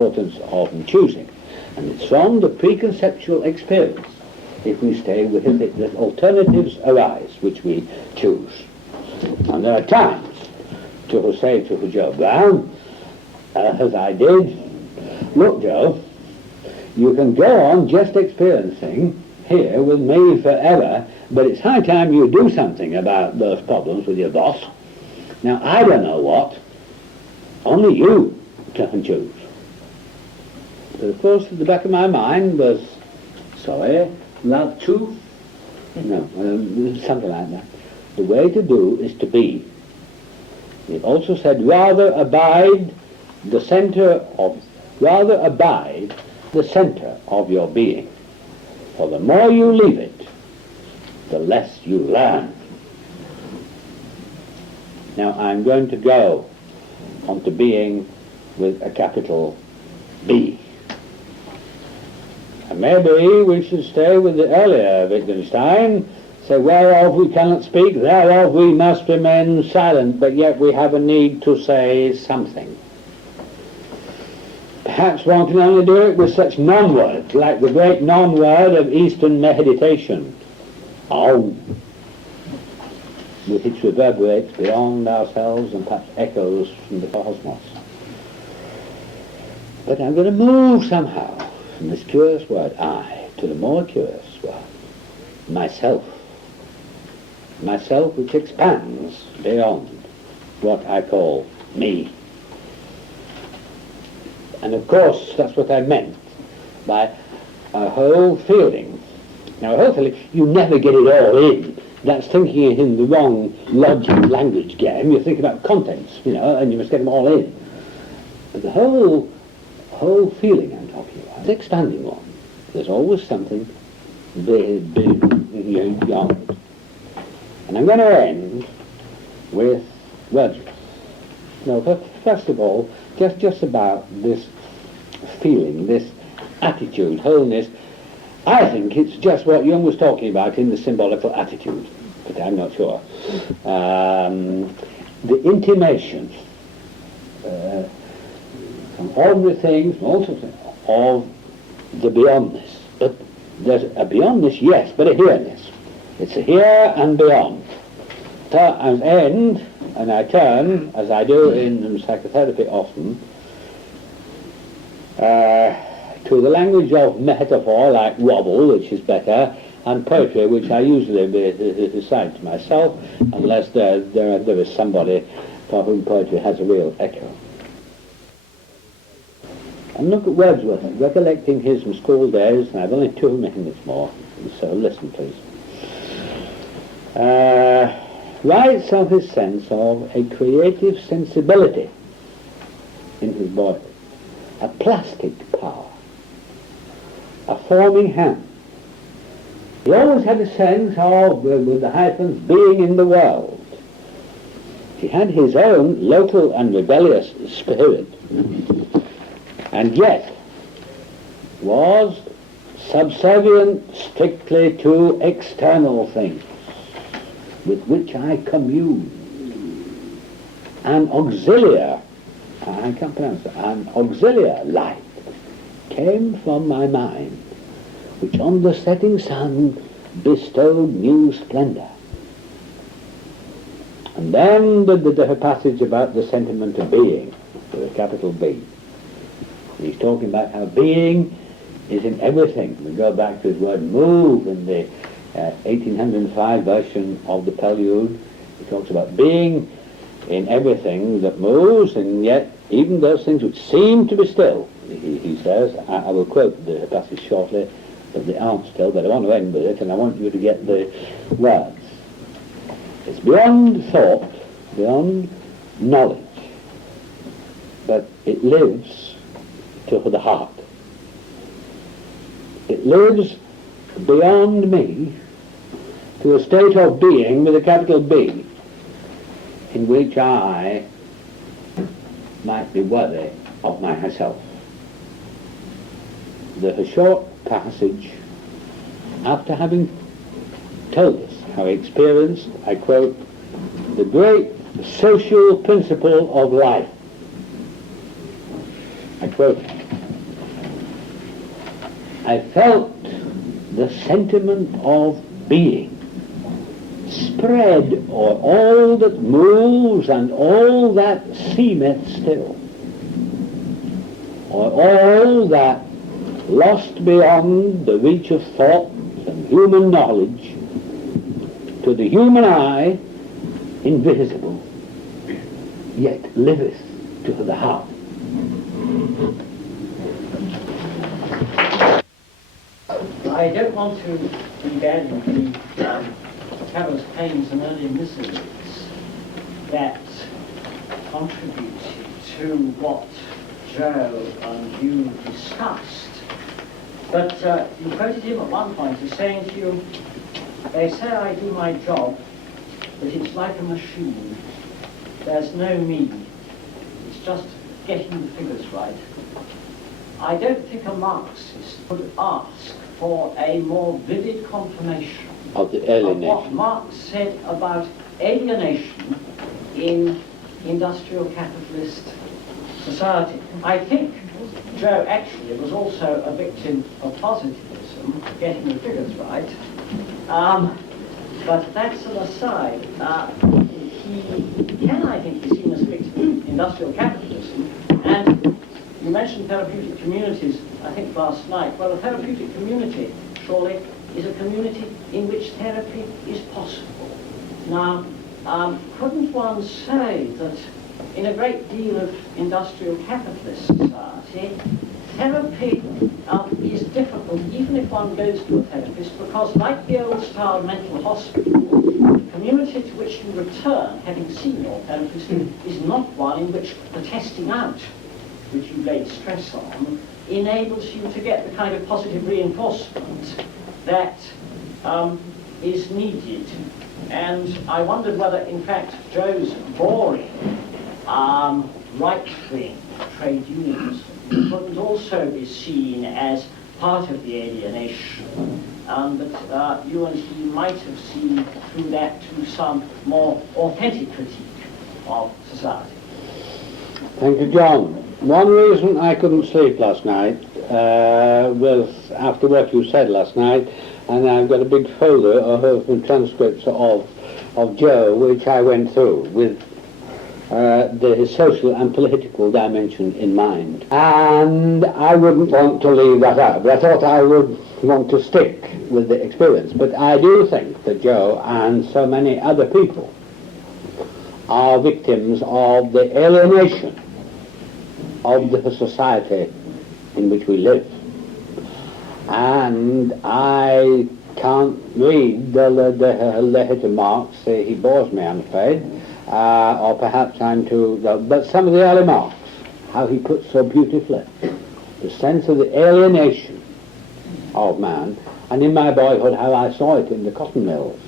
importance of choosing. And it's from the preconceptual experience, if we stay with it, that alternatives arise which we choose. And there are times to say to Joe Brown, as I did, look Joe, you can go on just experiencing here with me forever, but it's high time you do something about those problems with your boss. Now I don't know what, only you can choose. But of course at the back of my mind was, sorry, love to? No, something like that. The way to do is to be. It also said, rather abide the center of your being. For the more you leave it, the less you learn. Now I'm going to go on to being with a capital B. And maybe we should stay with the earlier Wittgenstein, say, whereof we cannot speak, thereof we must remain silent, but yet we have a need to say something. Perhaps one can only do it with such non-words, like the great non-word of Eastern meditation, Om, which reverberates beyond ourselves and perhaps echoes from the cosmos. But I'm going to move somehow from this curious word, I, to the more curious word, myself. Myself which expands beyond what I call me. And of course, that's what I meant by a whole feeling. Now, hopefully, you never get it all in. That's thinking in the wrong logic language game. You think about contents, and you must get them all in. But the whole feeling I'm talking about is an expanding one. There's always something beyond. And I'm going to end with Wordsworth. No, first of all, just about this feeling, this attitude, wholeness. I think it's just what Jung was talking about in the symbolical attitude, but I'm not sure. The intimation from ordinary things, and also of the beyondness. But there's a beyondness, yes, but a here-ness. It's a here and beyond. And end, and I turn, as I do in psychotherapy often, to the language of metaphor, like wobble, which is better, and poetry, which I usually recite to myself, unless there is somebody for whom poetry has a real echo. And look at Wordsworth, recollecting his school days, and I've only 2 minutes more, so listen please. Writes of his sense of a creative sensibility in his body, a plastic power, a forming hand. He always had a sense of, with the hyphens, being in the world. He had his own local and rebellious spirit, and yet was subservient strictly to external things with which I commune. An auxiliary, I can't pronounce it, an auxiliary light came from my mind, which on the setting sun bestowed new splendor. And then the passage about the sentiment of being, with a capital B. He's talking about how being is in everything. We go back to his word move in the 1805 version of the Prelude. He talks about being in everything that moves, and yet even those things which seem to be still. He says, I will quote the passage shortly, but they aren't still, but I want to end with it, and I want you to get the words. It's beyond thought, beyond knowledge, but it lives to the heart. It lives beyond me to a state of being with a capital B, in which I might be worthy of myself. There's a short passage, after having told us how he experienced, I quote, the great social principle of life. I quote, I felt the sentiment of being spread o'er all that moves and all that seemeth still, or all that lost beyond the reach of thought and human knowledge, to the human eye invisible, yet liveth to the heart. I don't want to devalue the traveller's pains and early miseries that contributed to what Joe and you discussed. But you quoted him at one point as saying to you, they say I do my job, but it's like a machine. There's no me. It's just getting the figures right. I don't think a Marxist would ask for a more vivid confirmation Of the alienation. of what Marx said about alienation in industrial capitalist society. I think Joe actually was also a victim of positivism, getting the figures right. But that's an aside. He can, I think, be seen as a victim of industrial capitalism. And you mentioned therapeutic communities, I think last night. Well, a therapeutic community, surely, is a community in which therapy is possible. Now, couldn't one say that in a great deal of industrial capitalist society, therapy is difficult, even if one goes to a therapist, because like the old-style mental hospital, the community to which you return, having seen your therapist, is not one in which the testing out, which you laid stress on, enables you to get the kind of positive reinforcement that is needed. And I wondered whether, in fact, Joe's boring right-wing trade unionism couldn't also be seen as part of the alienation, that you and he might have seen through that to some more authentic critique of society. Thank you, John. One reason I couldn't sleep last night was after what you said last night, and I've got a big folder of the transcripts of Joe, which I went through with the social and political dimension in mind. And I wouldn't want to leave that out, but I thought I would want to stick with the experience. But I do think that Joe and so many other people are victims of the alienation of the society in which we live. And I can't read the letter to Marx. He bores me, I'm afraid. Or perhaps I'm too... But some of the early Marx, how he puts so beautifully the sense of the alienation of man, and in my boyhood how I saw it in the cotton mills.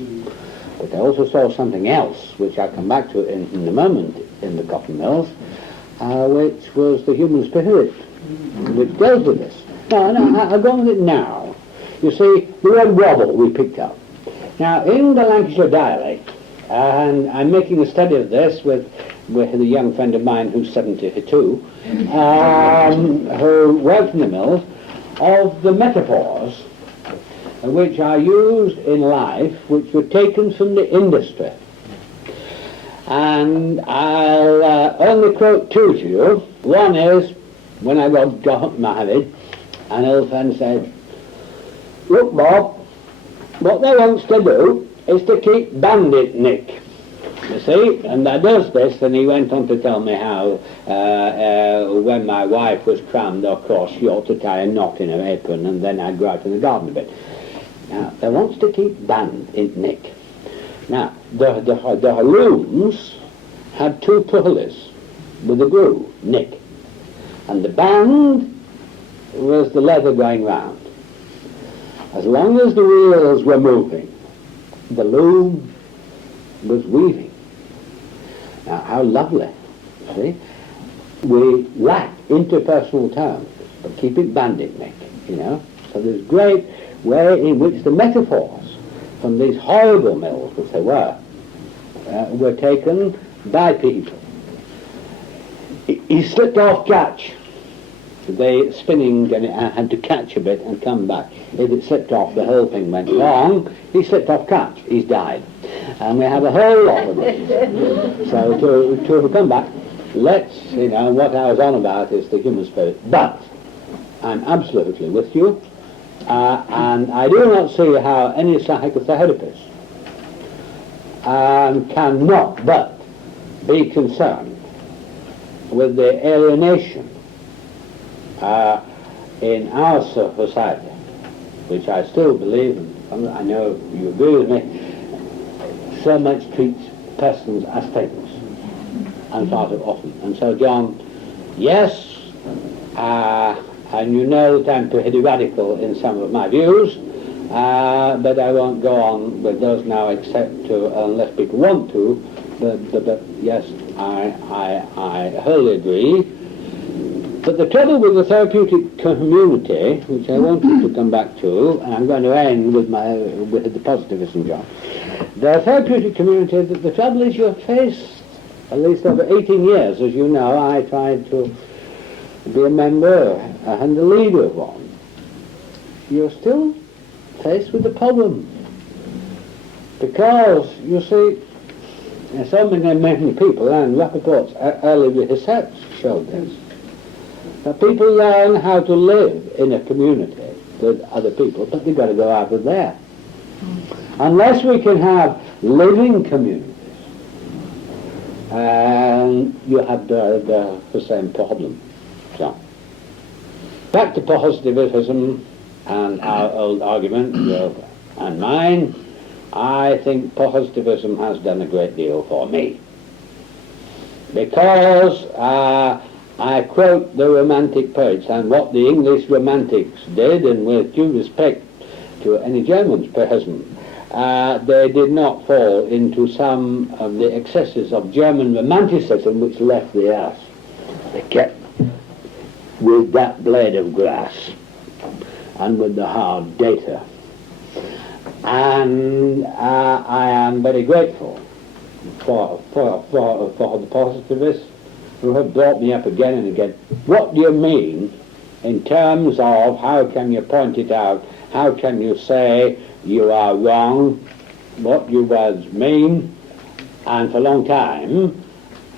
But I also saw something else, which I'll come back to in a moment, in the cotton mills, which was the human spirit, which deals with this. No, I'll go with it now. You see, the word wobble we picked up. Now, in the Lancashire dialect, and I'm making a study of this with a young friend of mine who's 72, who worked in the mills, of the metaphors which are used in life, which were taken from the industry. And I'll only quote two to you. One is, when I got married, an old friend said, "Look, Bob, what they wants to do is to keep Bandit Nick." You see, and that does this, and he went on to tell me how when my wife was crammed, of course, she ought to tie a knot in her apron, and then I'd go out in the garden a bit. Now, they wants to keep Bandit Nick. Now, the halloons had two pulleys with a groove, Nick, and the band was the leather going round. As long as the wheels were moving, the loom was weaving. Now, how lovely, see? We lack interpersonal terms, but keep it Bandit Nick, you know? So there's great way in which the metaphors from these horrible mills, which they were taken by people. He slipped off catch. the spinning, and I had to catch a bit and come back. If it slipped off, the whole thing went wrong. He slipped off catch, he's died. And we have a whole lot of them. So to come back, let's, what I was on about is the human spirit. But I'm absolutely with you, and I do not see how any psychotherapist cannot but be concerned with the alienation in our society, which I still believe, and I know you agree with me, so much treats persons as things, and far too often. And so, John, yes, and you know that I'm pretty radical in some of my views, but I won't go on with those now except unless people want to, but yes, I wholly agree. But the trouble with the therapeutic community, which I wanted to come back to, and I'm going to end with the positivism, John. The therapeutic community, the trouble is you're faced, at least over 18 years, as you know, I tried to be a member and the leader of one. You're still faced with the problem. Because, you see, so many people, and Rappaport's early research showed this, that people learn how to live in a community with other people, but they've got to go out of there. Unless we can have living communities, and you have the same problem. So, back to positivism and our old argument, yours and mine. I think positivism has done a great deal for me. Because I quote the Romantic poets, and what the English Romantics did, and with due respect to any Germans present, they did not fall into some of the excesses of German Romanticism which left the earth. They kept with that blade of grass and with the hard data. And I am very grateful for the positivists who have brought me up again and again. What do you mean in terms of how can you point it out? How can you say you are wrong? What your words mean? And for a long time,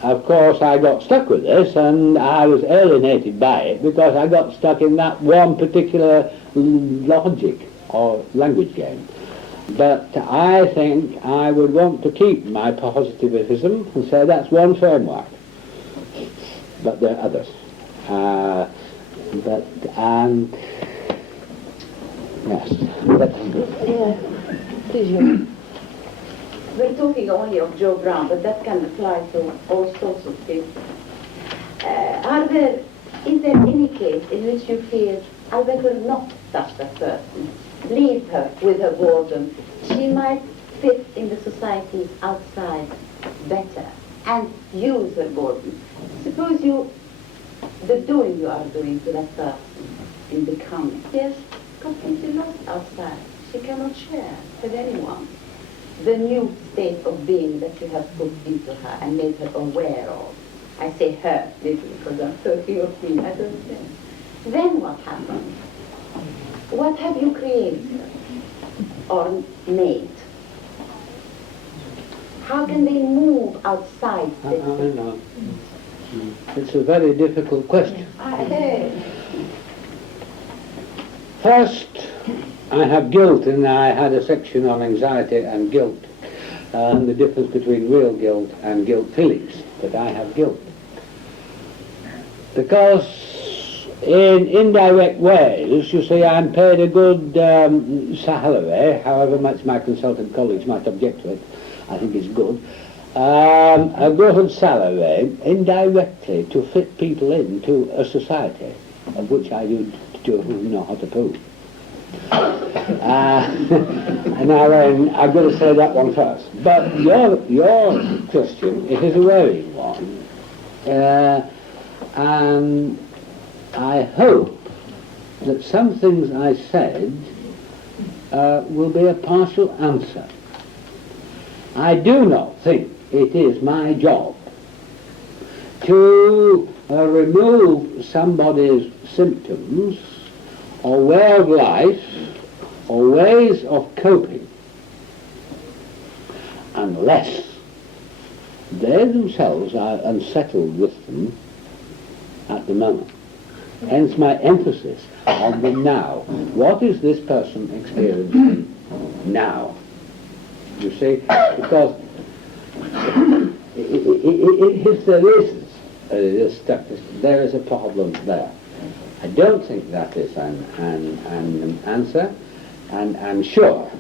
of course, I got stuck with this, and I was alienated by it because I got stuck in that one particular logic or language game. But I think I would want to keep my positivism and say that's one framework. But there are others. Yes. Yeah, please, you. We're talking only of Joe Brown, but that can apply to all sorts of people. Is there any case in which you feel I better not touch that person, leave her with her boredom? She might fit in the society outside better and use her boredom. Suppose the doing you are doing to that person in becoming, yes, completely lost outside. She cannot share with anyone the new state of being that you have put into her and made her aware of. I say her, literally, because I'm 30 or 3, I don't know. Then what happens? What have you created or made? How can they move outside this? I know. It's a very difficult question. First, I have guilt, and I had a section on anxiety and guilt, and the difference between real guilt and guilt feelings, that I have guilt. Because in indirect ways, you see, I'm paid a good salary, however much my consultant colleagues might object to it, I think it's good, a good salary indirectly to fit people into a society of which I do know how to prove. Now then, I've got to say that one first. But your question, it is a worrying one. And I hope that some things I said will be a partial answer. I do not think it is my job to remove somebody's symptoms or way of life or ways of coping unless they themselves are unsettled with them at the moment. Hence my emphasis on the now. What is this person experiencing now? You see, because if there is a problem there. I don't think that is an answer, and I'm sure,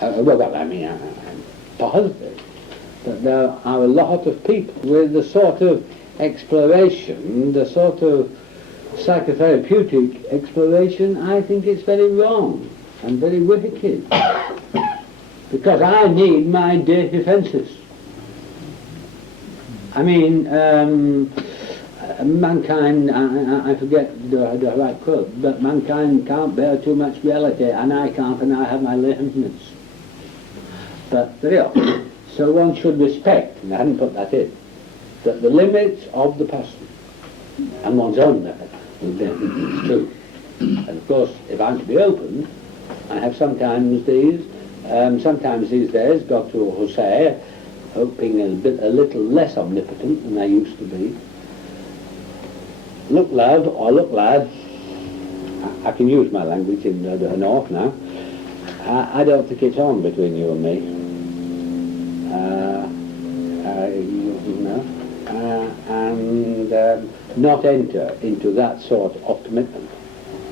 I'm positive, that there are a lot of people with the sort of exploration, the sort of psychotherapeutic exploration, I think it's very wrong and very wicked. Because I need my defences. I mean, mankind, I forget the right quote, but mankind can't bear too much reality, and I can't, and I have my limits. But there you are. So one should respect, and I hadn't put that in, that the limits of the person, and one's own limit, it's true. And of course, if I'm to be open, I have sometimes these days got to Jose, hoping a little less omnipotent than I used to be. Look lad, or look lad, I can use my language in the north now. I don't think it's on between you and me. And not enter into that sort of commitment.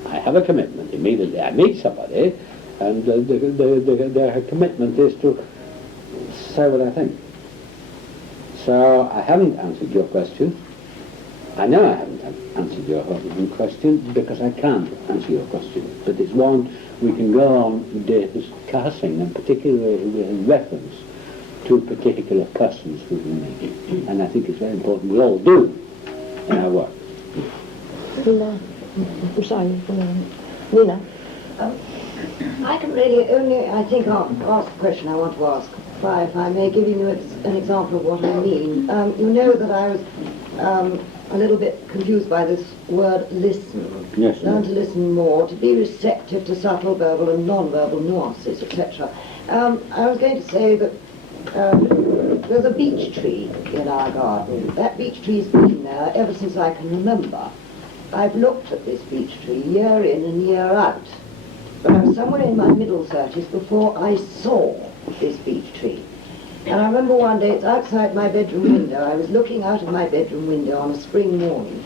I have a commitment immediately. I meet somebody, and their commitment is to say what I think. So I haven't answered your question. I know I haven't answered your question because I can't answer your question. But it's one we can go on discussing, and particularly with reference to particular persons who we meet. And I think it's very important we all do in our work. I'm sorry, Nina. I can really only, I think, ask the question I want to ask, if I may, giving you an example of what I mean. You know that I was a little bit confused by this word listen. Yes. Learn to listen more, to be receptive to subtle verbal and non-verbal nuances, etc. I was going to say that there's a beech tree in our garden. That beech tree's been there ever since I can remember. I've looked at this beech tree year in and year out. But I was somewhere in my middle 30s before I saw this beech tree. And I remember one day, it's outside my bedroom window. I was looking out of my bedroom window on a spring morning,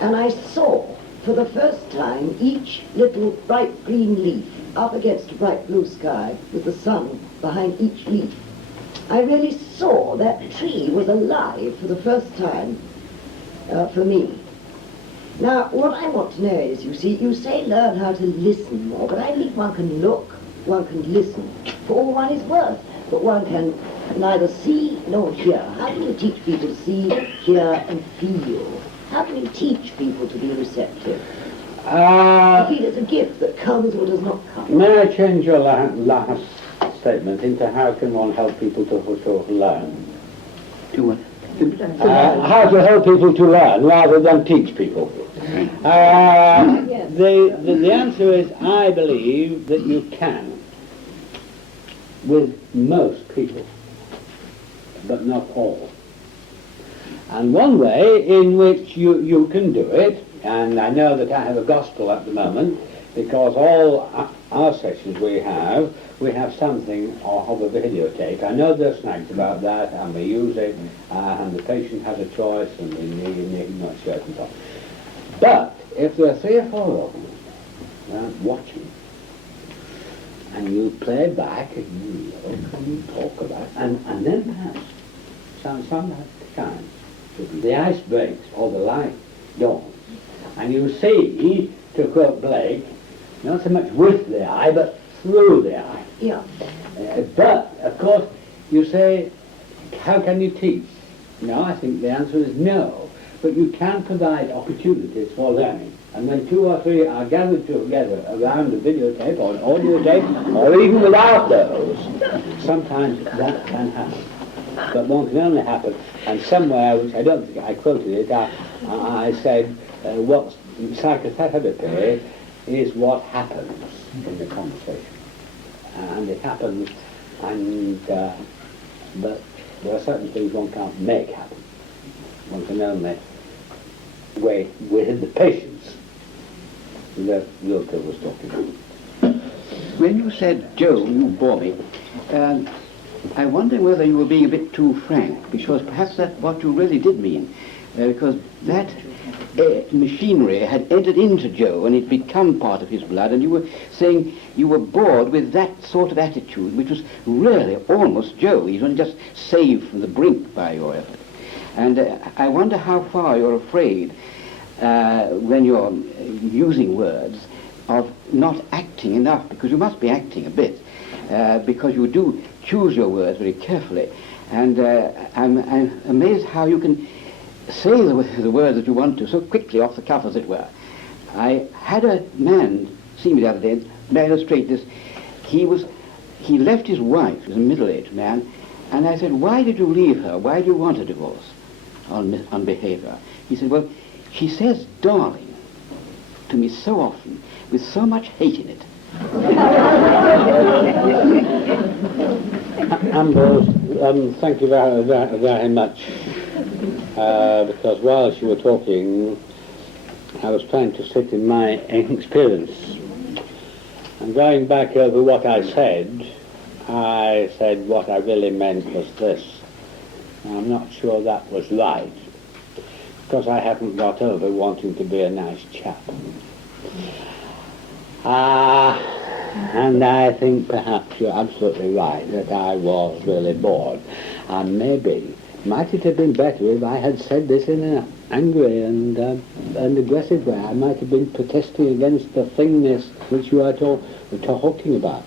and I saw, for the first time, each little bright green leaf up against a bright blue sky with the sun behind each leaf. I really saw that tree was alive for the first time for me. Now, what I want to know is, you see, you say learn how to listen more, but I think one can look, one can listen for all one is worth, but one can neither see nor hear. How can you teach people to see, hear, and feel? How can you teach people to be receptive? I feel it's a gift that comes or does not come. May I change your last statement into how can one help people to learn? To what? How to help people to learn rather than teach people. The answer is, I believe that you can with most people, but not all. And one way in which you can do it, and I know that I have a gospel at the moment, because all our sessions we have something of a videotape. I know there's snags about that, and we use it, and the patient has a choice, and we need not share and so on. But if there are 3 or 4 of them watching, and you play back, and you look, and you talk about, and then perhaps sometimes the ice breaks or the light dawns, and you see, to quote Blake, not so much with the eye, but through the eye. Yeah. But, of course, you say, how can you teach? No, I think the answer is no. But you can provide opportunities for learning. And when 2 or 3 are gathered together around a videotape or an audio tape, or even without those, sometimes that can happen. but one can only happen. And somewhere, which I don't think I quoted it, I said what psychotherapy is what happens in the conversation. And it happens, and but there are certain things one can't make happen. One can only wait with the patience that Wilke was talking about. When you said, Joe, you bore me, I wonder whether you were being a bit too frank, because perhaps that's what you really did mean, because that machinery had entered into Joe and it become part of his blood, and you were saying you were bored with that sort of attitude, which was really almost Joe. He's only just saved from the brink by your effort. And I wonder how far you're afraid, when you're using words, of not acting enough, because you must be acting a bit, because you do choose your words very carefully. And I'm amazed how you can say the words that you want to so quickly off the cuff, as it were. I had a man see me the other day, to illustrate this. He left his wife, he was a middle-aged man, and I said, why did you leave her? Why do you want a divorce on behavior? He said, well, she says darling to me so often, with so much hate in it. Ambrose, thank you very much, because whilst you were talking, I was trying to sit in my experience. And going back over what I said what I really meant was this. I'm not sure that was right, because I haven't got over wanting to be a nice chap. And I think perhaps you're absolutely right that I was really bored. And maybe, might it have been better if I had said this in an angry and aggressive way? I might have been protesting against the thingness which you are talking about.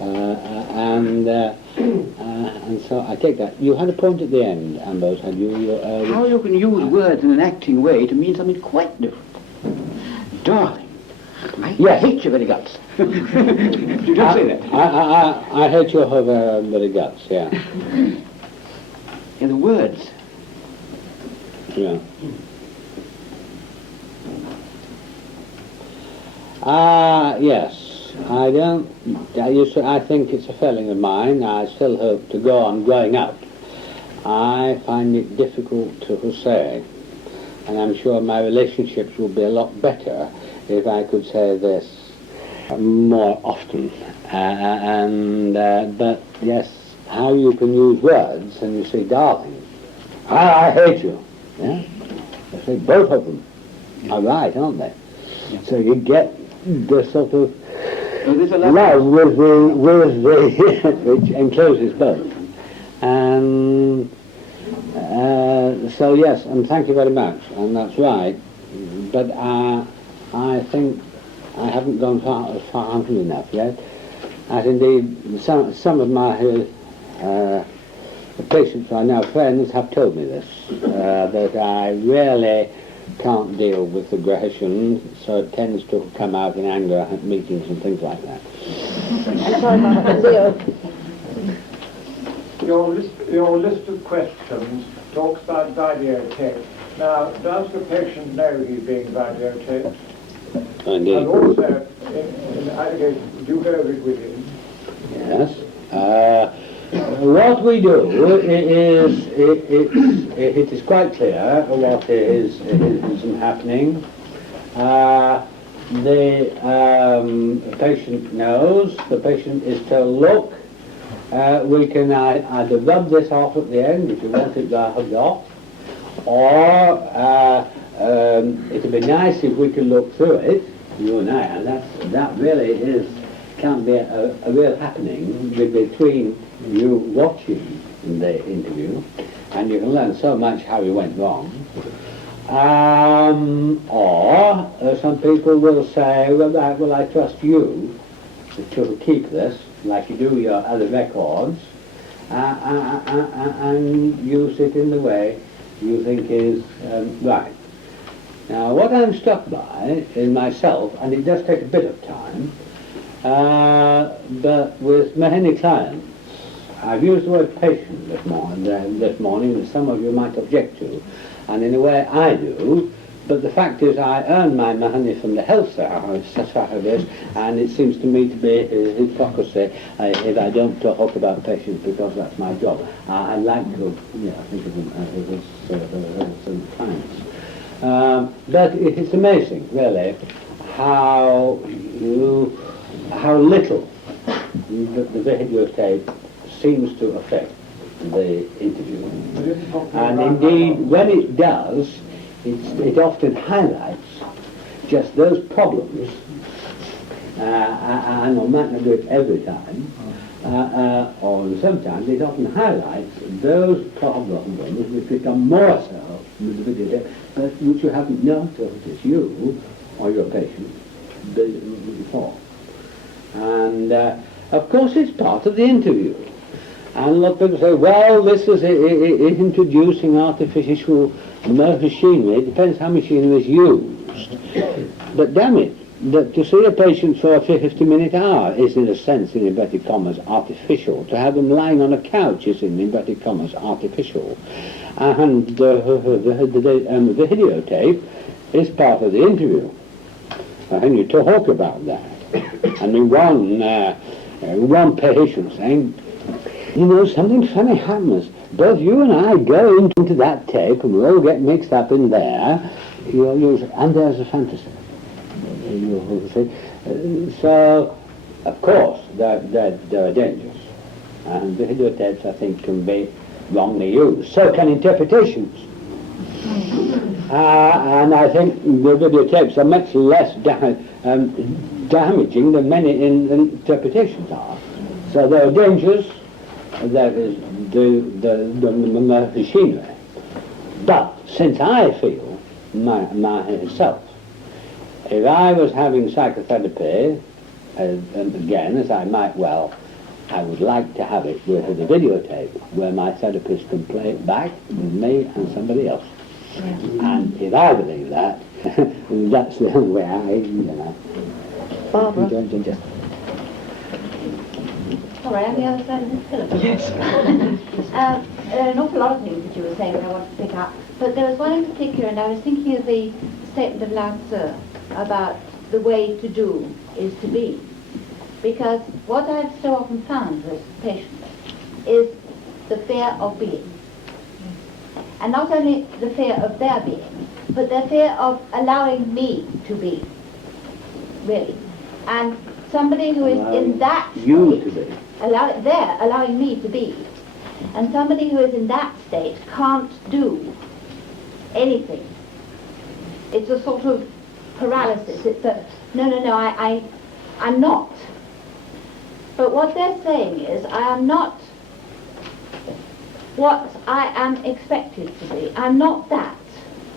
And so I take that. You had a point at the end, Ambrose, had you? How you can use words in an acting way to mean something quite different. Darling. I hate your very guts. You don't say that. I hate your very guts, yeah. In the words. Yeah. Yes. I think it's a failing of mine. I still hope to go on growing up. I find it difficult to say, and I'm sure my relationships will be a lot better if I could say this more often. But yes, how you can use words and you say, darling, I hate you. Yeah? I say both of them are right, aren't they? Yeah. So you get the sort of love with the which encloses both. And so yes, and thank you very much, and that's right. But I think I haven't gone far enough yet. As indeed some of my patients who are now friends have told me this, that I really can't deal with aggression, so it tends to come out in anger at meetings and things like that. Your list of questions talks about videotape. Now, does the patient know he's being videotaped? Indeed. And also, in allegation, do you go over it with him? Yes. What we do is, it is quite clear what is happening. The patient knows. The patient is told, look, we can either rub this off at the end if you want it rubbed off, or it would be nice if we could look through it, you and I, and that really can be a real happening between you watching the interview, and you can learn so much how you went wrong. Or some people will say, well, I trust you to keep this, like you do your other records, and use it in the way you think is right. Now, what I'm struck by in myself, and it does take a bit of time, but with many clients, I've used the word patient this morning, that some of you might object to, and in a way I do, but the fact is I earn my money from the health service, and it seems to me to be hypocrisy if I don't talk about patients, because that's my job. I like to think of them as clients. But it's amazing, really, how little the videotape seems to affect the interview. And indeed, when it does, it often highlights just those problems, and one might not do it every time, or sometimes it often highlights those problems which become more so with the videotape, but which you haven't noticed, you or your patient, before. And of course it's part of the interview. And a lot of people say, well, this is introducing artificial machinery. It depends how machinery is used. But damn it, to see a patient for a 50-minute hour is, in a sense, in inverted commas, artificial. To have them lying on a couch is, in inverted commas, artificial. And the videotape is part of the interview. And you talk about that. And in one patient saying, you know, something funny happens. Both you and I go into that tape and we all get mixed up in there, and there's a fantasy. So, of course, there are dangers. And videotapes, I think, can be wrongly used. So can interpretations. And I think the videotapes are much less damaging than many interpretations are. So there are dangers. There is the machinery. But since I feel myself, if I was having psychotherapy, again, as I might well, I would like to have it with a videotape where my therapist can play it back with me and somebody else. Yeah. And if I believe that, that's the only way I, Barbara. Just Sorry, I'm the other side of this pillar. Yes. An awful lot of things that you were saying that I want to pick up, but there was one in particular, and I was thinking of the statement of Lao Tzu about the way to do is to be. Because what I've so often found with patients is the fear of being. And not only the fear of their being, but the fear of allowing me to be, really. And somebody who is in that state, allowing me to be, and somebody who is in that state can't do anything. It's a sort of paralysis. It's a, no, I'm not. But what they're saying is, I am not what I am expected to be. I'm not that.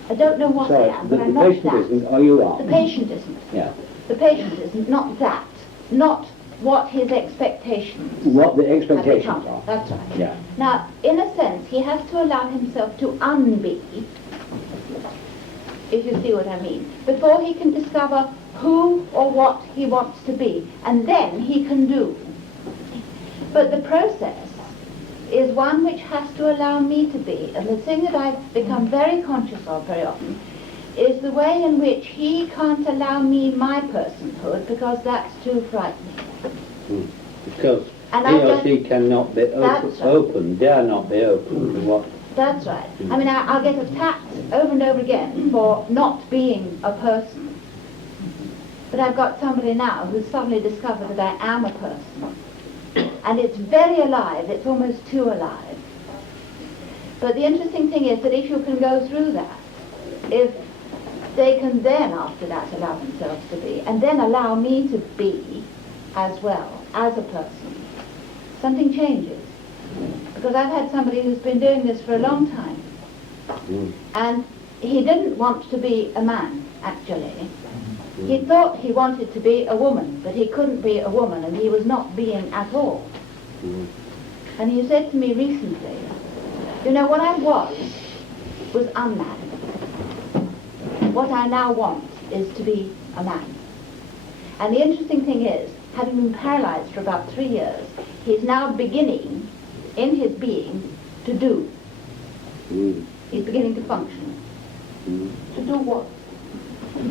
I don't know what I am, but I'm not that. The patient isn't, or you are? The patient isn't. Yeah. The patient isn't, not that. Not what his expectations What the expectations have become. are. That's right. Yeah. Now, in a sense, he has to allow himself to unbe, if you see what I mean, before he can discover who or what he wants to be, and then he can do. But the process is one which has to allow me to be, and the thing that I've become very conscious of very often is the way in which he can't allow me my personhood because that's too frightening. Because and he or she cannot be open, dare not be open to what... That's right. I mean, I'll get attacked over and over again for not being a person. But I've got somebody now who's suddenly discovered that I am a person. And it's very alive, it's almost too alive. But the interesting thing is that if you can go through that, if they can then after that allow themselves to be, and then allow me to be as well, as a person, something changes. Because I've had somebody who's been doing this for a long time, and he didn't want to be a man, actually. He thought he wanted to be a woman, but he couldn't be a woman, and he was not being at all. And he said to me recently, you know, what I was unman. What I now want is to be a man. And the interesting thing is, having been paralyzed for about 3 years, he's now beginning in his being to do. He's beginning to function. To do what? He's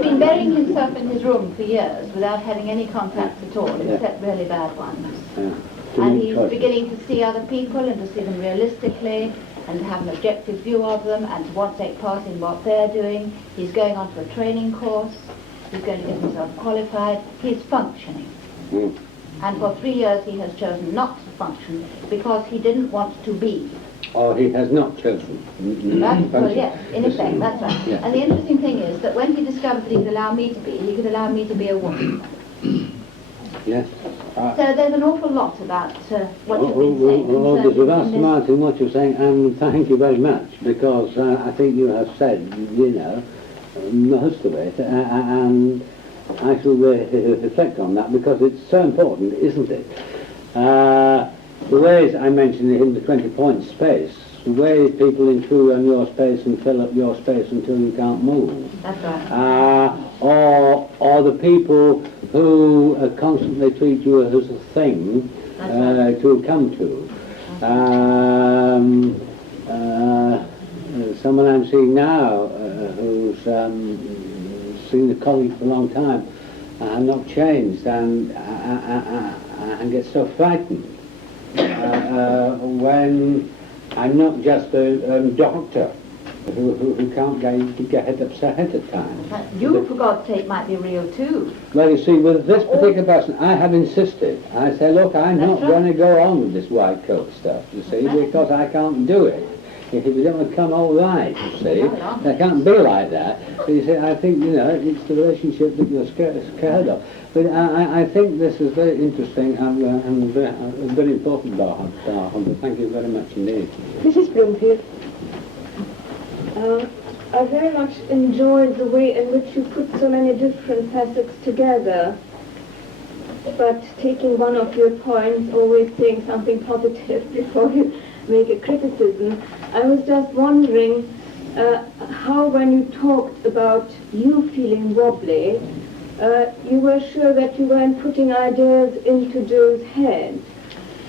been burying himself in his room for years without having any contacts at all, except really bad ones. And he's beginning to see other people and to see them realistically and to have an objective view of them and to want to take part in what they're doing. He's going on to a training course. He's going to get himself qualified. He's functioning. And for 3 years he has chosen not to function because he didn't want to be. Or he has not chosen. Well, yes, in effect, that's right. Yeah. And the interesting thing is that when he discovered that he could allow me to be, he could allow me to be a woman. Yes. So there's an awful lot about what you've been saying. There's a vast amount in what you're saying, and thank you very much, because I think you have said, you know, most of it, and I shall reflect on that, because it's so important, isn't it? The ways I mentioned in the 20-point space, the way people intrude on your space and fill up your space until you can't move. That's right. Or the people who constantly treat you as a thing to come to. Someone I'm seeing now who's seen a colleague for a long time and not changed, and gets so frightened when I'm not just a doctor who can't get upset at times. You, for God's sake, might be real too. Well, you see, with this particular person, I have insisted. I say, look, I'm not going to go on with this white coat stuff, you see, because I can't do it. If you don't come all right, you see, I can't be like that. But you see, I think, you know, it's the relationship that you're scared of. But I think this is very interesting and very important, Barbara. Thank you very much indeed. Mrs. Bloomfield. I very much enjoyed the way in which you put so many different facets together, but taking one of your points, always saying something positive before you make a criticism. I was just wondering how, when you talked about you feeling wobbly, you were sure that you weren't putting ideas into Joe's head.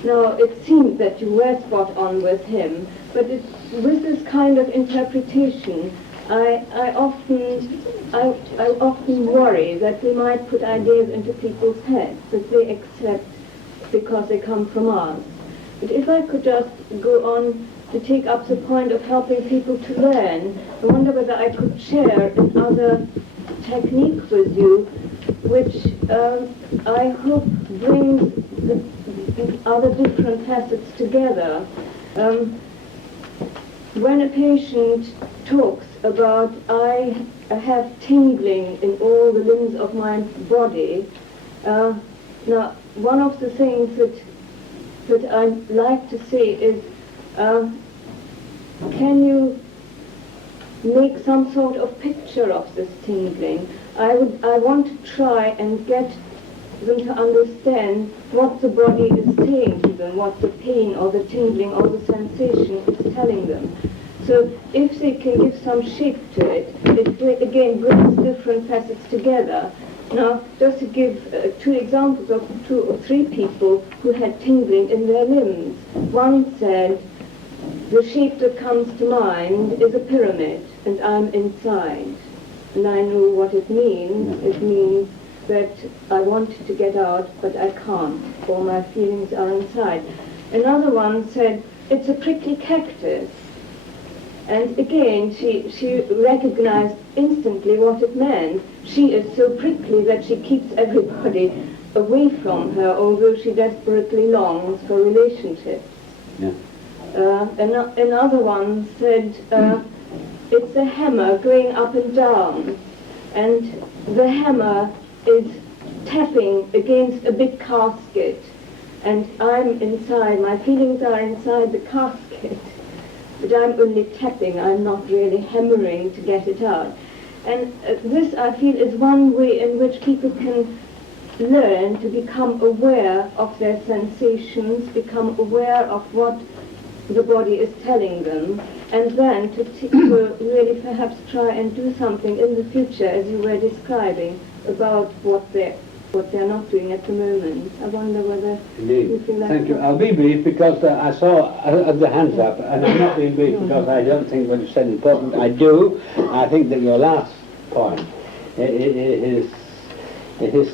Now, it seemed that you were spot on with him, but with this kind of interpretation, I often worry that we might put ideas into people's heads that they accept because they come from us. But if I could just go on to take up the point of helping people to learn, I wonder whether I could share another technique with you, which I hope brings the other different facets together. When a patient talks about, I have tingling in all the limbs of my body, now one of the things that I like to say is, can you make some sort of picture of this tingling? I want to try and get them to understand what the body is saying to them, what the pain or the tingling or the sensation is telling them. So if they can give some shape to it, it again brings different facets together. Now, just to give 2 examples of 2 or 3 people who had tingling in their limbs. One said, the shape that comes to mind is a pyramid, and I'm inside. And I know what it means. It means that I want to get out, but I can't, or my feelings are inside. Another one said, it's a prickly cactus. And again, she recognized instantly what it meant. She is so prickly that she keeps everybody away from her, although she desperately longs for relationships. Yeah. Another one said, it's a hammer going up and down, and the hammer is tapping against a big casket, and I'm inside, my feelings are inside the casket, but I'm only tapping, I'm not really hammering to get it out. And this, I feel, is one way in which people can learn to become aware of their sensations, become aware of what the body is telling them, and then to really perhaps try and do something in the future, as you were describing, about what they're not doing at the moment. I wonder whether you feel that. Thank you. I'll be brief because I saw the hands up, and I'm not being brief because I don't think what you said is important. I do. I think that your last point is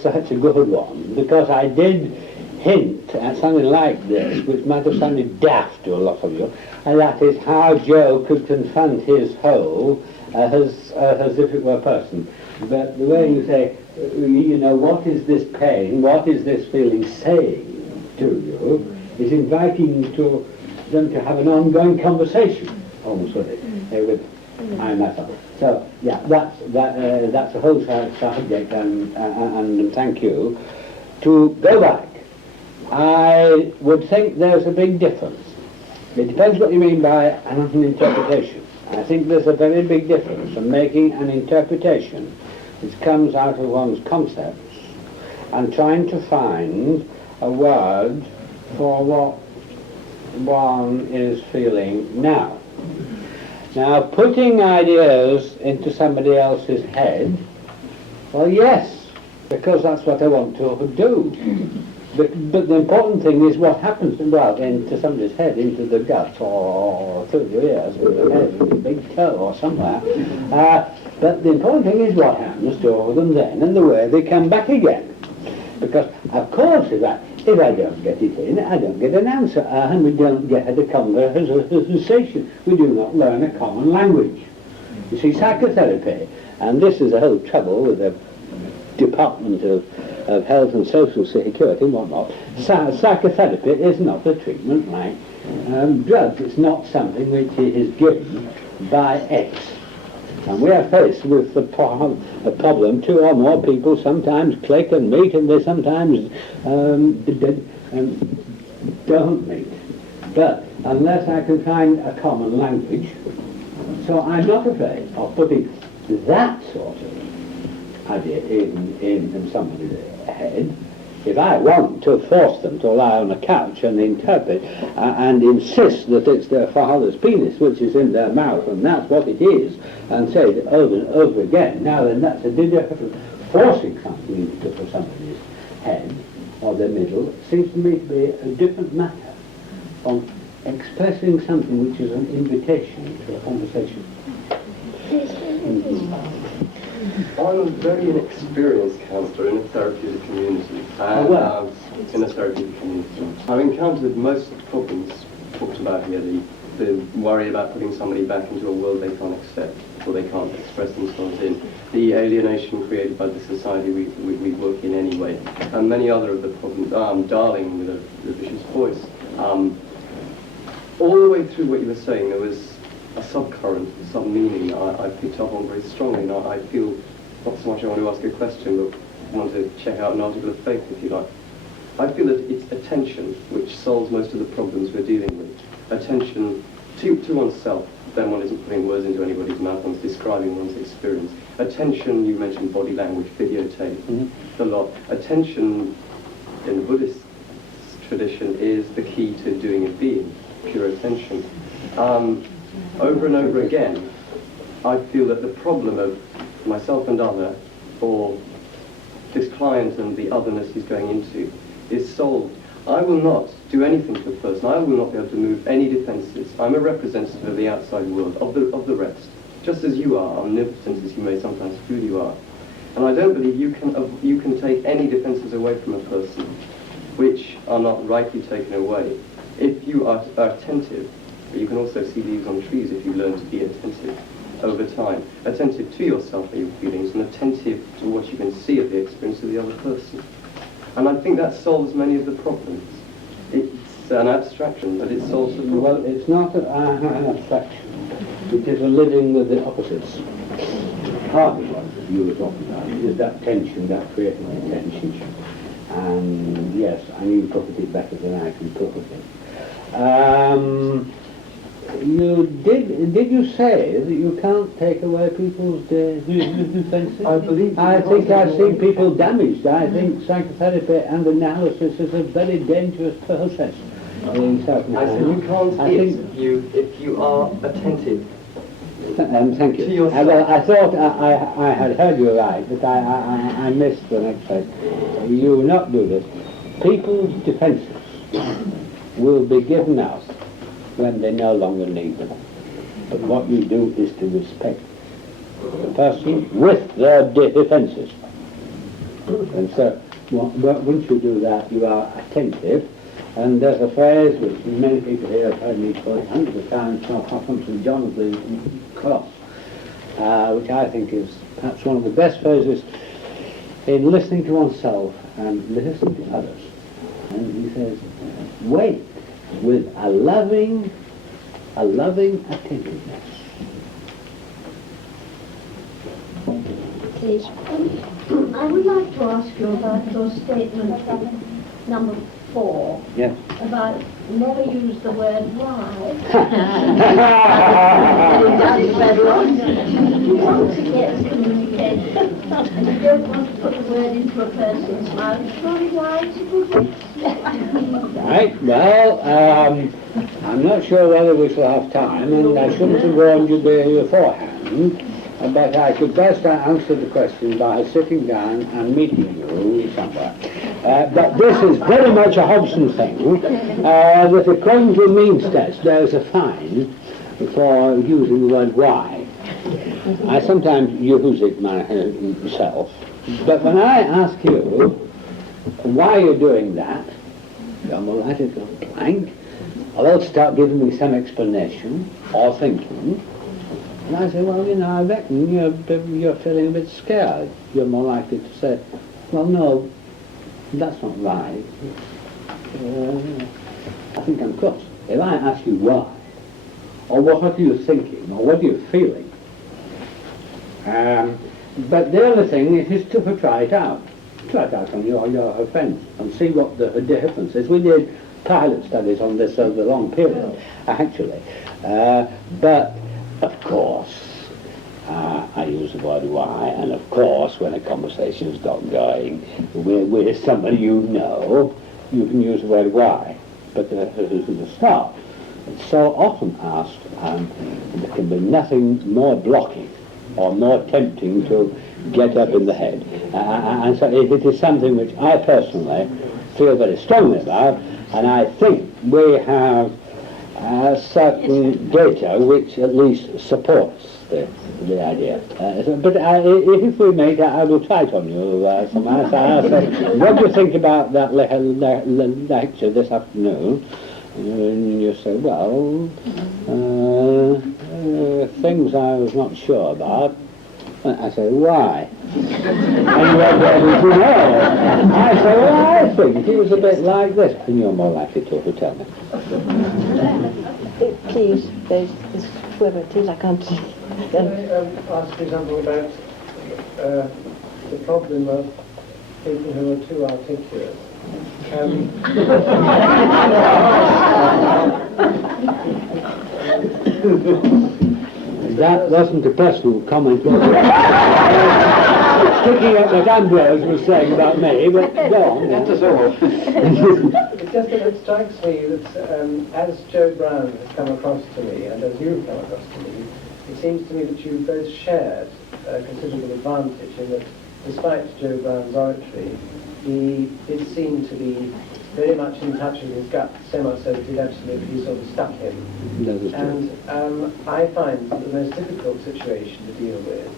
such a good one, because I did hint at something like this, which might have sounded daft to a lot of you, and that is how Joe could confront his whole as if it were a person. But the way you say, you know, what is this pain, what is this feeling saying to you, is inviting them to have an ongoing conversation, almost with it, with I myself. So, yeah, that's a whole subject, and thank you. To go back, I would think there's a big difference. It depends what you mean by an interpretation. I think there's a very big difference from making an interpretation which comes out of one's concepts and trying to find a word for what one is feeling now. Now, putting ideas into somebody else's head, well, yes, because that's what I want to do. But the important thing is what happens, well, into somebody's head, into the gut, or through the ears, into the head, into the big toe, or somewhere. But the important thing is what happens to them then, and the way they come back again. Because, of course, if I don't get it in, I don't get an answer, and we don't get a conversation. We do not learn a common language. You see, psychotherapy, and this is the whole trouble with the Department of Health and Social Security and whatnot, psychotherapy is not a treatment like drugs. It's not something which is given by X. And we are faced with the problem, two or more people sometimes click and meet, and they sometimes don't meet. But unless I can find a common language, so I'm not afraid of putting that sort of idea in somebody's head. If I want to force them to lie on a couch and interpret and insist that it's their father's penis which is in their mouth and that's what it is, and say it over and over again, now then that's a different. Forcing something into somebody's head or their middle seems to me to be a different matter from expressing something which is an invitation to a conversation. I'm a very inexperienced counsellor in a therapeutic community. In a therapeutic community. I've encountered most of the problems talked about here, the worry about putting somebody back into a world they can't accept or they can't express themselves in, the alienation created by the society we work in anyway, and many other of the problems, Darling with a vicious voice. All the way through what you were saying, there was a subcurrent, some meaning I picked up on very strongly, and I feel not so much I want to ask a question, but want to check out an article of faith, if you like. I feel that it's attention which solves most of the problems we're dealing with. Attention to oneself, then one isn't putting words into anybody's mouth, one's describing one's experience. Attention, you mentioned body language, videotape, a lot. Attention in the Buddhist tradition is the key to doing a being, pure attention. Over and over again, I feel that the problem of myself and other, or this client and the otherness he's going into, is solved. I will not do anything to a person. I will not be able to move any defences. I'm a representative of the outside world, of the rest, just as you are, omnipotent as you may sometimes feel you are. And I don't believe you can take any defences away from a person which are not rightly taken away. If you are attentive, but you can also see leaves on trees if you learn to be attentive over time. Attentive to yourself and your feelings, and attentive to what you can see of the experience of the other person. And I think that solves many of the problems. It's an abstraction, but it solves the problem. Well, it's not an abstraction. It is a living with the opposites. Part of what you were talking about is that tension, that creating of tension. And yes, and you put it better than I can put it. Did you say that you can't take away people's defences? I think I've seen people damaged. I think psychotherapy and analysis is a very dangerous process. Certainly. I said you can't I think- if you are attentive. Thank you. To yourself. Well, I thought I had heard you right, but I missed the next phrase. You will not do this. People's defences will be given out when they no longer need them. But what you do is to respect the person with their defences. And so, once you do that, you are attentive. And there's a phrase which many people here have heard me quote hundreds of times from Hobson, John of the Cross, which I think is perhaps one of the best phrases in listening to oneself and listening to others. And he says, wait with a loving attentiveness. Please. I would like to ask you about your statement number 4 Yes. about never use the word why. You want to get communication and you don't want to put the word into a person's mouth. Surely why is a good way. Right, well, I'm not sure whether we shall have time, and I shouldn't have warned you beforehand, but I could best answer the question by sitting down and meeting you somewhere. But this is very much a Hobson thing, that according to the means test, there's a fine for using the word why. I sometimes use it myself, but when I ask you why you're doing that, you're more likely to go blank, or they'll start giving me some explanation or thinking, and I say, well, I reckon you're feeling a bit scared. You're more likely to say, well, no, that's not right. I think I'm close. If I ask you why, or what are you thinking, or what are you feeling, but the other thing is to try it out. Try it out on your friends and see what the difference is. We did pilot studies on this over a long period, actually. But, of course, I use the word why, and of course, when a conversation's got going with somebody you know, you can use the word why. But the start, it's so often asked, and there can be nothing more blocking or more tempting to get up in the head. And so it is something which I personally feel very strongly about, and I think we have certain data which at least supports the idea. But if we meet, I will try it on you somehow. So I'll say, what do you think about that lecture this afternoon? And you say, well, things I was not sure about. I say, why? And you're ready to know. I say, well, I think it was a bit like this. And you're more likely to tell me. Please, there's whoever it is, I can't see. Can I ask, for example, about the problem of people who are too articulate? That wasn't a personal comment, was it? Picking up what Ambrose was saying about me, but go on. That's us all. It's just that it strikes me that as Joe Brown has come across to me, and as you've come across to me, it seems to me that you both shared a considerable advantage in that despite Joe Brown's oratory, he did seem to be very much in touch with his gut, so much so that it absolutely sort of stuck him. And I find that the most difficult situation to deal with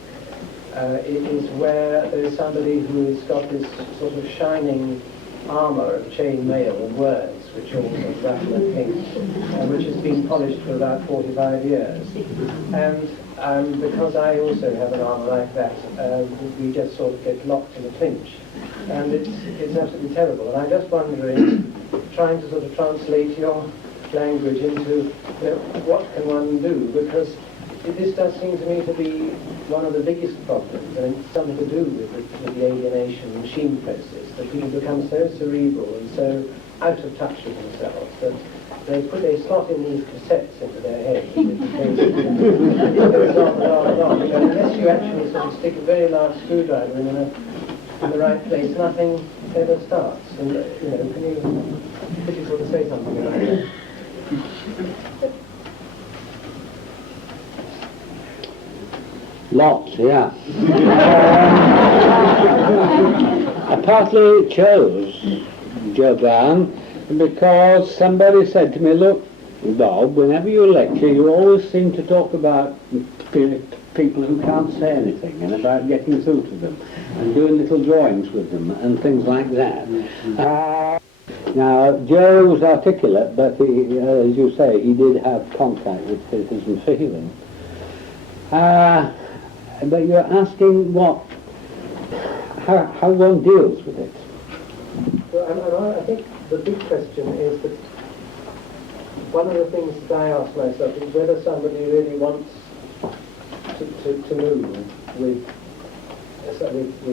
is where there is somebody who has got this sort of shining armour of chain mail and words, which all sort of rattle and pink, which has been polished for about 45 years. And because I also have an armour like that, we just sort of get locked in a clinch. And it's absolutely terrible. And I'm just wondering, trying to sort of translate your language into what can one do, because this does seem to me to be one of the biggest problems, and it's something to do with the alienation machine process, that people become so cerebral and so out of touch with themselves that they slot in these cassettes into their heads, and it goes on and on and on. So unless you actually sort of stick a very large screwdriver in the right place, nothing ever starts. And can you Would you sort of say something about that? Lots, yeah. I partly chose Joe Brown because somebody said to me, look, Bob, whenever you lecture, you always seem to talk about people who can't say anything and about getting through to them and doing little drawings with them and things like that. Now, Joe was articulate, but he, as you say, he did have contact with his and feeling. But you're asking how one deals with it. Well, and I think the big question is that one of the things that I ask myself is whether somebody really wants to move with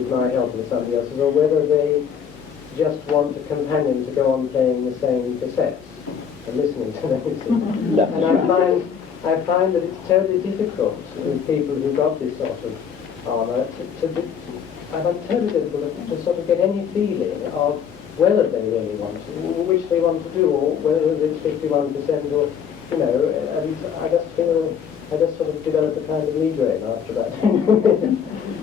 my help and somebody else's, or whether they just want a companion to go on playing the same cassettes and listening to music. And I find that it's terribly difficult with people who've got this sort of armour I find it terribly difficult to sort of get any feeling of whether they really want to, which they want to do, or whether it's 51% or, you know, and I just feel, I just sort of developed a kind of migraine after that.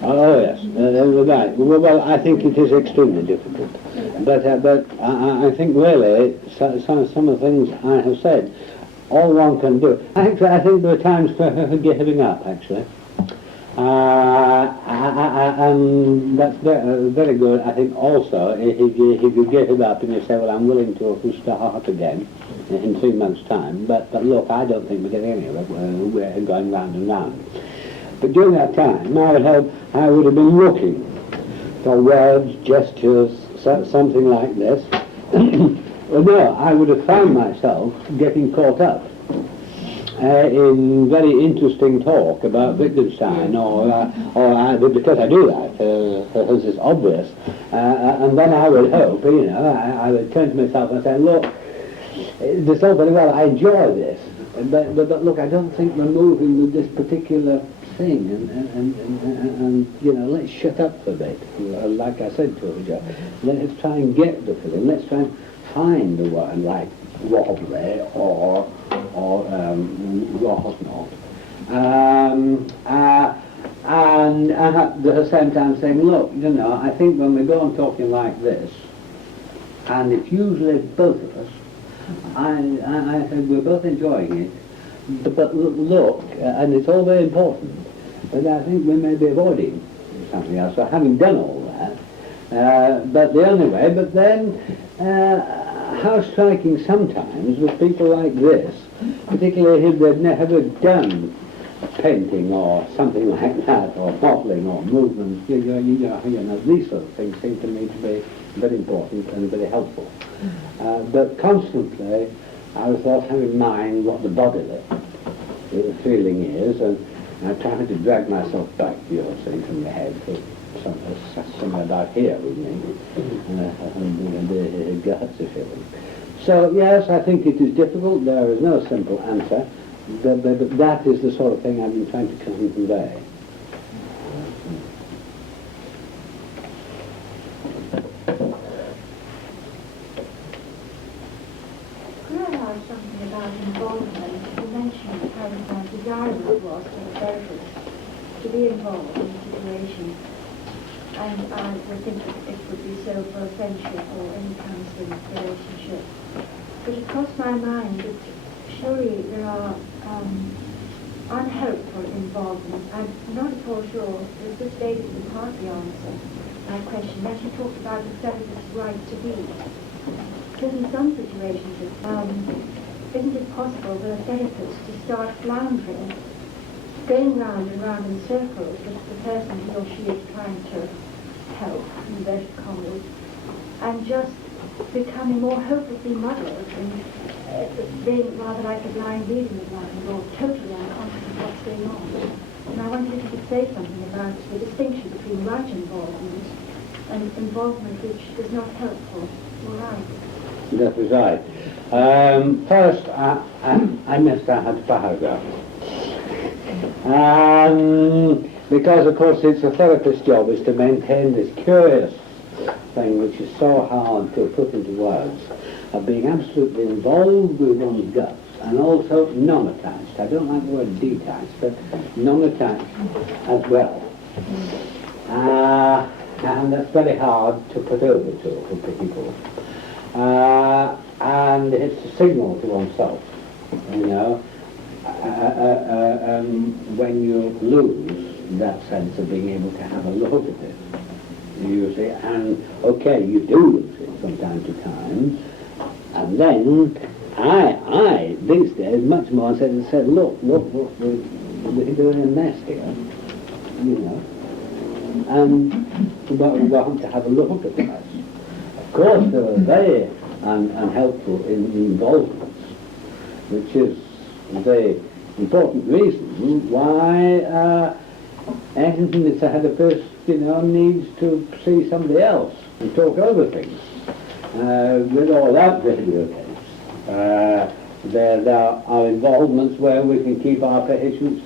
Oh yes, right. Well, I think it is extremely difficult. But I think really some of the things I have said, all one can do. Actually, I think there are times for giving up, actually. And that's very good. I think also, if you give it up and you say, well, I'm willing to start again in 3 months' time, but look, I don't think we're getting anywhere. We're going round and round. But during that time, I would have been looking for words, gestures, something like this. Well, no, I would have found myself getting caught up in very interesting talk about Wittgenstein, or because I do that, as is obvious, and then I would hope, you know, I would turn to myself and say, look, this all very well, I enjoy this, but look, I don't think we're moving with this particular thing, and you know, let's shut up a bit, like I said to her, let's try and get the feeling, let's try and find the one like wobbly or not. And at the same time saying, look, you know, I think when we go on talking like this, and it's usually both of us, I think we're both enjoying it, but look, and it's all very important, but I think we may be avoiding something else. So having done all that, but the only way, but then how striking sometimes with people like this, particularly if they've never done painting or something like that, or modelling or movement, you know, these sort of things seem to me to be very important and very helpful. But constantly I was thought having in mind what the bodily feeling is, and I'm trying to drag myself back, you're saying, from the head to somewhere about here with me, and the guts, if you will. So yes, I think it is difficult. There is no simple answer, but that is the sort of thing I've been trying to convey. Could I ask something about involvement? You mentioned how desirable it was for the therapist to be involved in the situation. And I would think that it would be so for a friendship or any counselling relationship. But it crossed my mind that surely there are unhelpful involvement. I'm not at all sure that this lady can partly answer my question. As you talked about the therapist's right to be. Because in some situations, isn't it possible for a therapist to start floundering, going round and round in circles with the person he or she is trying to help, in inverted commas, and just becoming more hopelessly muddled and being rather like a blind leading the blind, or totally unconscious of what's going on. And I wondered if you could say something about the distinction between right involvement and involvement which is not helpful or right. That was right. First, I missed out a paragraph. Because, of course, it's a therapist's job is to maintain this curious thing which is so hard to put into words. of being absolutely involved with one's guts and also non-attached. I don't like the word detached, but non-attached as well. And that's very hard to put over to for people. And it's a signal to oneself, you know, when you lose that sense of being able to have a look at it, you see, and okay, you do lose it from time to time, and then I these days much more said, look, we're doing a mess here, you know, and we want to have a look at that. Of course, there are very unhelpful involvements, which is the important reason why anything that's ahead of us, you know, needs to see somebody else and talk over things. With all that video games, there are involvements where we can keep our patients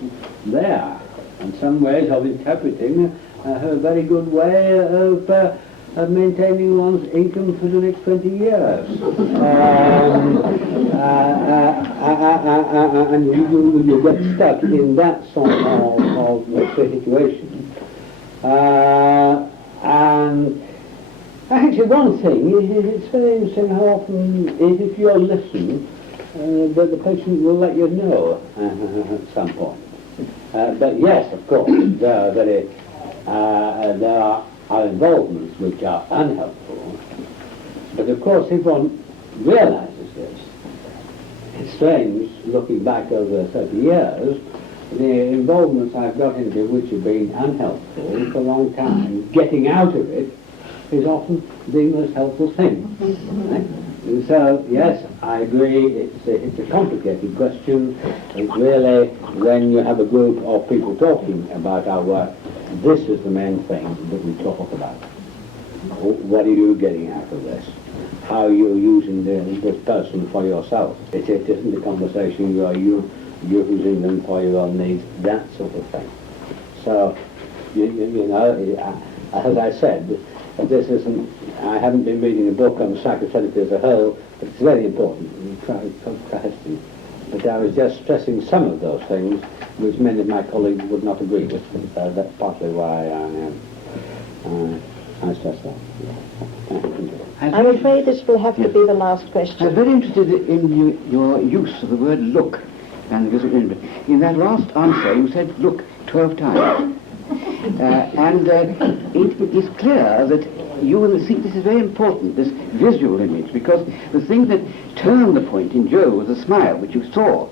there, and some ways of interpreting a very good way of maintaining one's income for the next 20 years. And you get stuck in that sort of situation. And actually one thing, it's very interesting how often, if you're listening, that the patient will let you know at some point. But yes, of course, there are involvements which are unhelpful. But of course, if one realizes this, it's strange, looking back over 30 years, the involvements I've got into which have been unhelpful for a long time, getting out of it is often the most helpful thing. Right? So, yes, I agree, it's a complicated question. It's really, when you have a group of people talking about our work, this is the main thing that we talk about. What are you getting out of this? How are you using this person for yourself? It isn't a conversation where you're using them for your own needs, that sort of thing. So, you know, as I said, this isn't, I haven't been reading a book on psychotherapy as a whole, but it's very important. But I was just stressing some of those things which many of my colleagues would not agree with. That's partly why I stress that. I'm afraid this will have to be the last question. I was very interested in your use of the word look. And in that last answer, you said look 12 times. It is clear that you will see this is very important, this visual image, because the thing that turned the point in Joe was a smile, which you saw.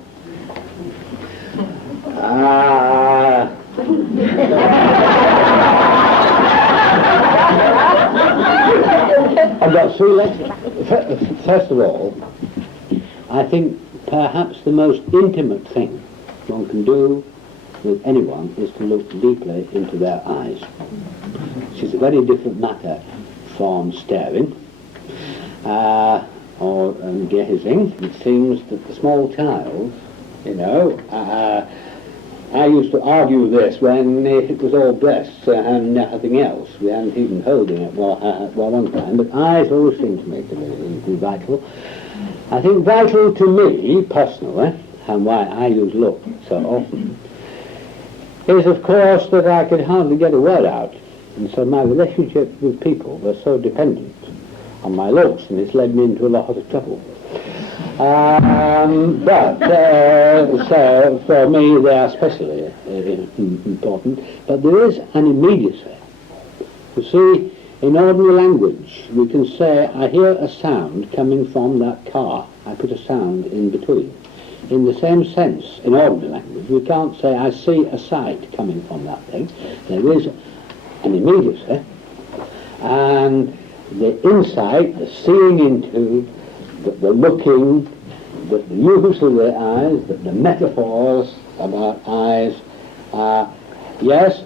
I've got three lectures. First of all, I think perhaps the most intimate thing one can do with anyone is to look deeply into their eyes, which is a very different matter from staring or gazing. It seems that the small child, you know, I used to argue this when it was all breasts and nothing else. We hadn't even holding it at one time, but eyes always seem to me to be vital. I think vital to me, personally, and why I use look so often, is of course that I could hardly get a word out. And so my relationship with people was so dependent on my looks, and it's led me into a lot of trouble. So for me they are especially important. But there is an immediacy. You see, in ordinary language, we can say, I hear a sound coming from that car. I put a sound in between. In the same sense, in ordinary language, we can't say, I see a sight coming from that thing. There is an immediacy. And the insight, the seeing into, the looking, the use of the eyes, the metaphors about eyes, yes,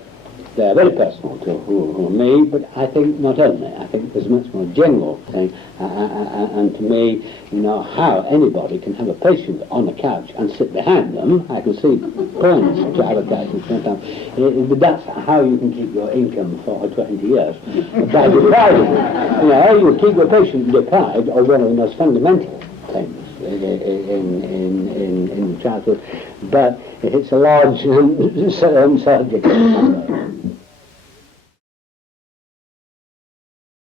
They are very personal to me, but I think not only. I think there's a much more general thing, and to me, you know, how anybody can have a patient on a couch and sit behind them, I can see points to have a couch and sit down. That's how you can keep your income for 20 years, by depriving. You know, you keep your patient deprived of one of the most fundamental things in childhood, but it's a large subject.